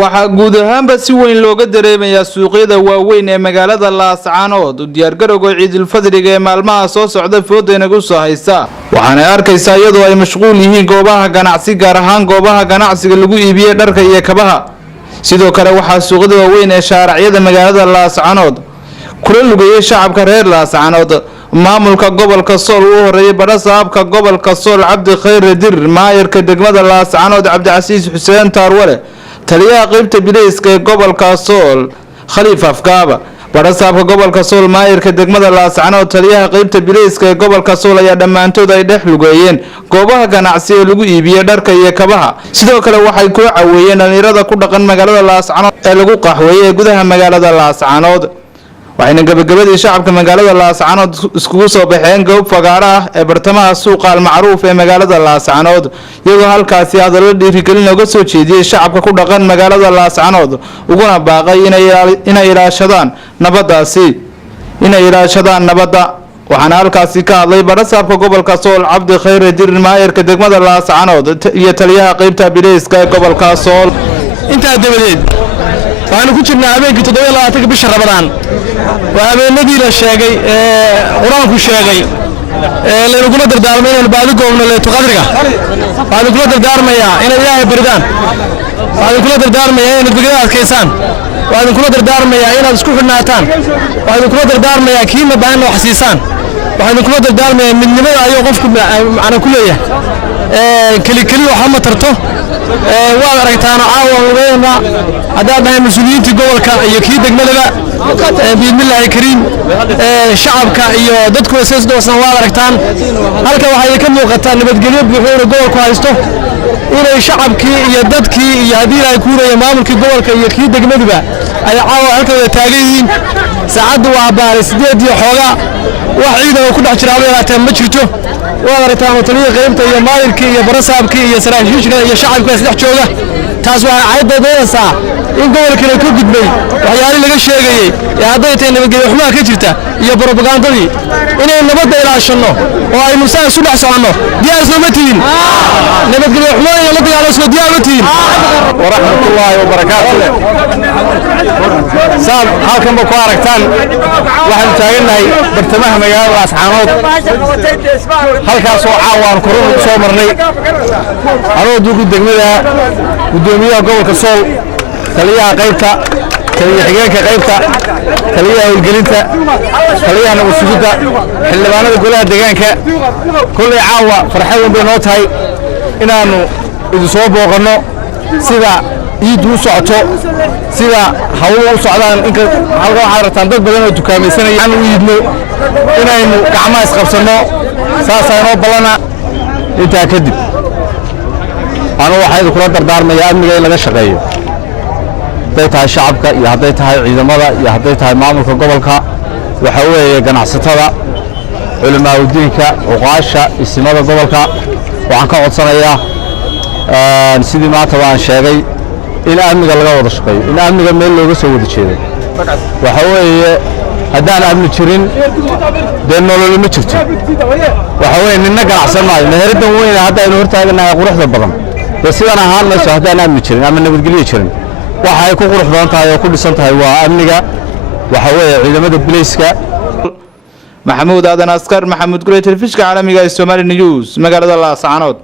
waxaa guud ahaanba si weyn looga dareemayaa suuqyada waaweyn ee magaalada Laascaanood u diyaargarowga Ciidul Fadriga ee maalmaha soo socda foodayna ku soo haysta waxaana arkaysaa iyadoo ay mashquul yihiin goobaha ganacsi gaar ahaan goobaha ganacsiga lagu iibiyo dharka iyo kabaha sidoo kale waxaa suuqyada waaweyn ee shaaracyada magaalada Laascaanood kula lugayay shacabka reer Laascaanood maamulka gobolka Sool uu horeeyay barasaabka gobolka Sool Cabdi Khayr Dir maayirka degmada Laascaanood Cabdi Casiis Xuseen Taarwale taliyaha qaybta bilayska ee gobolka Sool Khaliif Afkaaba barasaabka gobolka Sool maayirka degmada Laascaanood taliyaha qaybta bilayska ee gobolka Sool ayaa dhamaantood ay dhex lugayeen goobaha ganacsi ee lagu iibiyo dharka iyo kabaha sidoo kale waxay ku caawiyeen dhalinyarada ku dhaqan magaalada Laascaanood ee lagu qaxweeyay gudaha magaalada Laascaanood waxayna gabagabadii shacabka magaalada Laascaanood iskugu soo baxeen goob fagaara ah ee bartamaha suuqa al-macruuf ee magaalada Laascaanood iyagoo halkaasi hadallo dhiirigelin looga soo jeediyay shacabka ku dhaqan magaalada Laascaanood uguna baaqay inay ilaashadaan nabadda waxaana halkaasi ka hadlay barasaabka gobolka Sool Cabdi Khayr Dir maayirka degmada Laascaanood iyo taliyaha qaybta bilayska ee gobolka Sool inta dabadeed waxaan ku jirnaa habeenkii 27 bisha Ramadaan waa habeenadii la sheegay quraanku sheegay leeluguna dardaarmay inaan baadi goobno leeto qadriga baadi kula dardaarmaya in Ilaahay baridaan baadi kula dardaarmaya in degdega adkeysaan baadi kula dardaarmaya inaad isku xidhnaataan baadi kula dardaarmaya kiina baan wax siisaan baadi kula dardaarmaya midnimada ayo qofku macna ku leeyahay kali waxa ma tarto waa aragtaan caawa weeyna hadaa dhahay mas'uuliyiinta gobolka iyo kii degmada biidmillaahi kariim shacabka iyo dadku seesdoosan waa aragtaan halka waxay ka muuqataa nabadgelyo buuxda gobolku haysto inay shacabkii iyo dadkii iyo hadii ay ku reeyay maamulka gobolka iyo kii degmada ay caawa halka taagan yihiin saacadu waa baaris 8 iyo xooga wax ciidan ku dhex jira abeerateen ma jirto waa aragtaan taliyaha qaybta iyo maayirka iyo barasaabka iyo saraakiisha iyo shacabka isdhex jooga taas waa caydadaysaa in gobolka ku gudbay waxyaalo laga sheegay ee haday tahay nabadgelyo xumaa ka jirta iyo propagandadii inay nabadda ilaashano oo ay musaas u dhex socono diyaar soo tiin nabadgelyo xumaa iyo la dagaalamo diyaar ma tiin waraxmatullaahi wa barakaatuh saab halkan ku aragtaan waxaan taaganahay bartamaha magaalada Laascaanood halkaas oo caawaan ku soo marnay anoo duugu degmada gudoomiyaha gobolka Sool taliyaha qaybta taliyaha xigeenka qaybta taliyaha howlgelinta taliyaha nabadgelyada xildhibaanada golaha deegaanka kulli caawa farxad weyn bay noo tahay inaanu idin soo booqano sida iidu socoto sida hawo u socdaan inka halka waxa rabtaan dad badan oo dukaamaysanayaan u iidno inaynu gacmaha isqabsano saasayno balana inta kadib waxay kula dardaarmaya amniga in laga shaqeeyo haday tahay shacabka iyo haday tahay ciidamada iyo haday tahay maamulka gobolka waxa weeye ganacsatada culimada diinka uqaasha ismada gobolka waxaan ka codsanayaa sidii maanta waan sheegay in amniga laga wada shaqeeyo in amniga meel looga soo wada jeedo waxa weeye hadaan amni jirin dee nolol ma jirto waxa weeye ninna ganacsan maayo meherdan weyn hadda aynu hortaaganahay quruxda badan sidana ahaan mayso hadaan amni jirin ama nabadgelyo jirin waxa ay ku qurux badan tahay oo ku dhisan tahay waa amniga waxa weeye ciidamada bilayska Maxamuud Aadan Askar Maxamuud Gurey telefishinka caalamiga ee Somali News magaalada Laascaanood